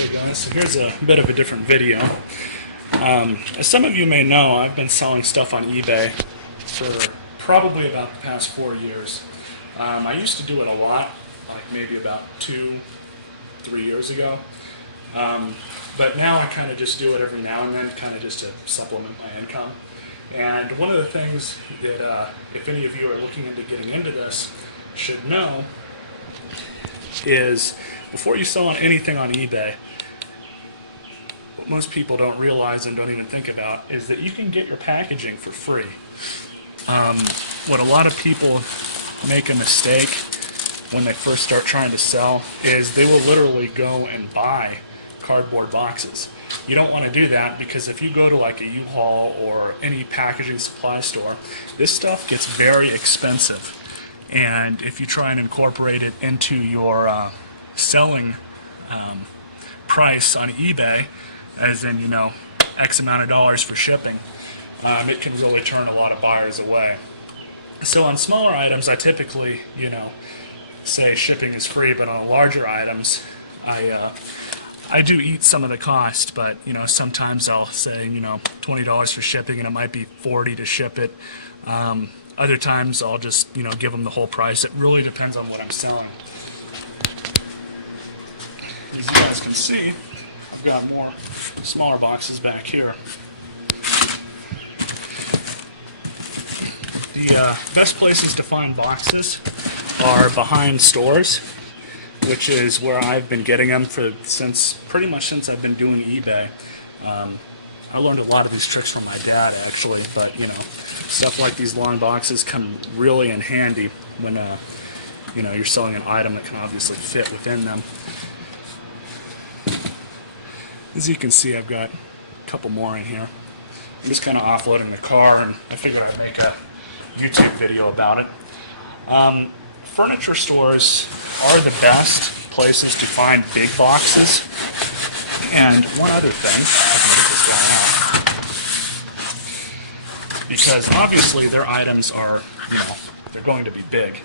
Okay guys, so here's a bit of a different video. As some of you may know, I've been selling stuff on eBay for probably about the past 4 years. I used to do it a lot, like maybe about 2-3 years ago. But now I kind of just do it every now and then, kind of just to supplement my income. And one of the things that if any of you are looking into getting into this should know is before you sell on anything on eBay, what most people don't realize and don't even think about is that you can get your packaging for free. What a lot of people make a mistake when they first start trying to sell is they will literally go and buy cardboard boxes. You don't want to do that because if you go to like a U-Haul or any packaging supply store, this stuff gets very expensive. And if you try and incorporate it into your selling price on eBay, as in, you know, X amount of dollars for shipping, it can really turn a lot of buyers away. So on smaller items, I typically, you know, say shipping is free, but on larger items, I do eat some of the cost, but, you know, sometimes I'll say, you know, $20 for shipping, and it might be $40 to ship it. Other times I'll just, you know, give them the whole price. It really depends on what I'm selling. As you guys can see, I've got more smaller boxes back here. The best places to find boxes are behind stores, which is where I've been getting them pretty much since I've been doing eBay. I learned a lot of these tricks from my dad, actually, but, you know, stuff like these long boxes come really in handy when, you know, you're selling an item that can obviously fit within them. As you can see, I've got a couple more in here. I'm just kind of offloading the car, and I figured I'd make a YouTube video about it. Furniture stores are the best places to find big boxes. And one other thing, I can get this going out, because obviously their items are, you know, they're going to be big.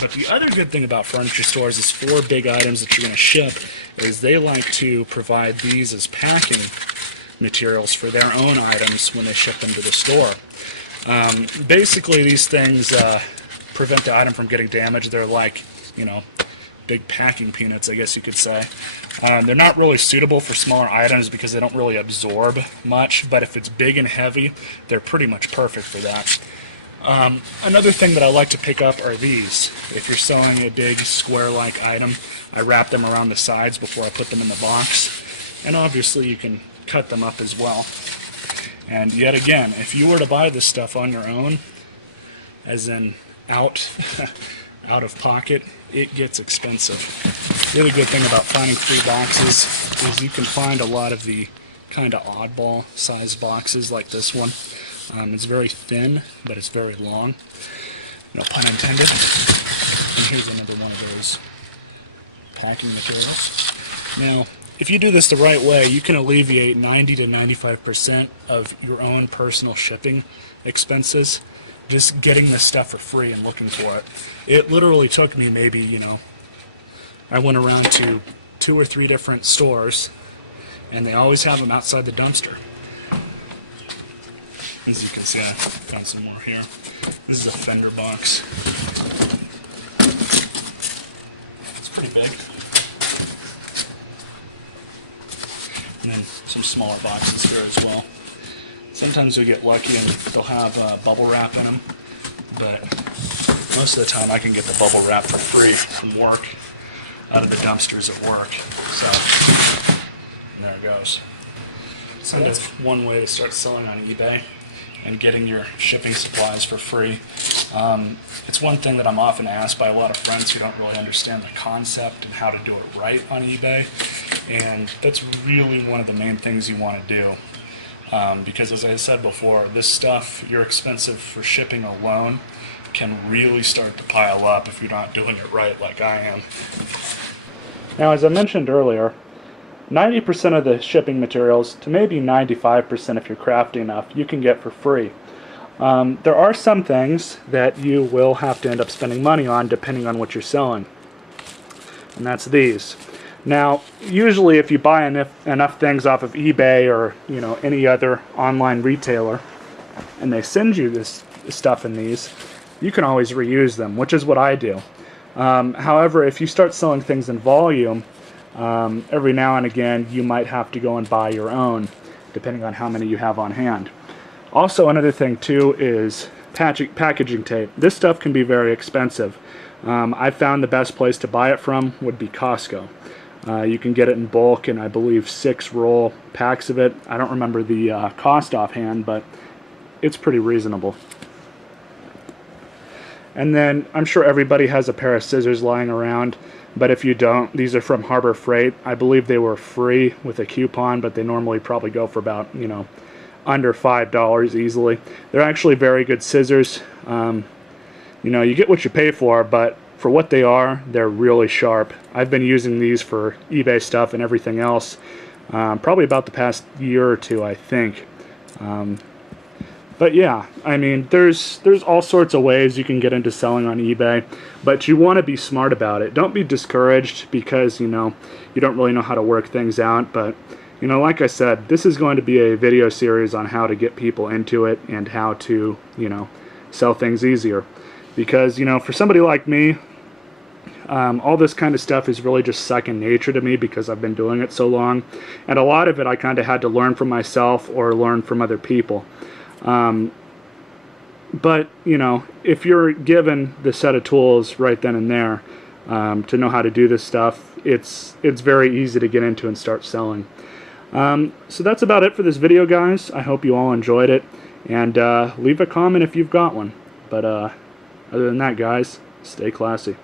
But the other good thing about furniture stores is for big items that you're going to ship is they like to provide these as packing materials for their own items when they ship them to the store. Basically, these things prevent the item from getting damaged. They're like, you know, big packing peanuts, I guess you could say. They're not really suitable for smaller items because they don't really absorb much, but if it's big and heavy, they're pretty much perfect for that. Another thing that I like to pick up are these. If you're selling a big square-like item, I wrap them around the sides before I put them in the box, and obviously you can cut them up as well. And yet again, if you were to buy this stuff on your own, as in out of pocket, it gets expensive. The other good thing about finding free boxes is you can find a lot of the kind of oddball sized boxes like this one. It's very thin, but it's very long. No pun intended. And here's another one of those packing materials. Now, if you do this the right way, you can alleviate 90 to 95% of your own personal shipping expenses just getting this stuff for free and looking for it. It literally took me maybe, you know, I went around to 2 or 3 different stores, and they always have them outside the dumpster. As you can see, I found some more here. This is a fender box. It's pretty big. And then some smaller boxes here as well. Sometimes you'll get lucky and they'll have bubble wrap in them, but most of the time I can get the bubble wrap for free from work, out of the dumpsters at work. So, and there it goes. So that's one way to start selling on eBay and getting your shipping supplies for free. It's one thing that I'm often asked by a lot of friends who don't really understand the concept and how to do it right on eBay, and that's really one of the main things you want to do. Because as I said before, this stuff, you're expensive for shipping alone, can really start to pile up if you're not doing it right like I am. Now, as I mentioned earlier, 90% of the shipping materials, to maybe 95% if you're crafty enough, you can get for free. There are some things that you will have to end up spending money on depending on what you're selling. And that's these. Now, usually if you buy enough things off of eBay or, you know, any other online retailer, and they send you this stuff in these, you can always reuse them, which is what I do. However, if you start selling things in volume, every now and again you might have to go and buy your own, depending on how many you have on hand. Also, another thing too is packaging tape. This stuff can be very expensive. I found the best place to buy it from would be Costco. You can get it in bulk, and I believe 6 roll packs of it. I don't remember the cost offhand, but it's pretty reasonable. And then I'm sure everybody has a pair of scissors lying around, but if you don't, these are from Harbor Freight. I believe they were free with a coupon, but they normally probably go for about, you know, under $5 easily. They're actually very good scissors. You know, you get what you pay for, but for what they are, they're really sharp. I've been using these for eBay stuff and everything else probably about the past year or two, I think. But yeah, I mean, there's all sorts of ways you can get into selling on eBay, but you want to be smart about it. Don't be discouraged because, you know, you don't really know how to work things out. But, you know, like I said, this is going to be a video series on how to get people into it and how to, you know, sell things easier. Because, you know, for somebody like me, all this kind of stuff is really just second nature to me because I've been doing it so long. And a lot of it I kind of had to learn from myself or learn from other people. But, you know, if you're given the set of tools right then and there to know how to do this stuff, it's very easy to get into and start selling. So that's about it for this video, guys. I hope you all enjoyed it. And leave a comment if you've got one. But other than that, guys, stay classy.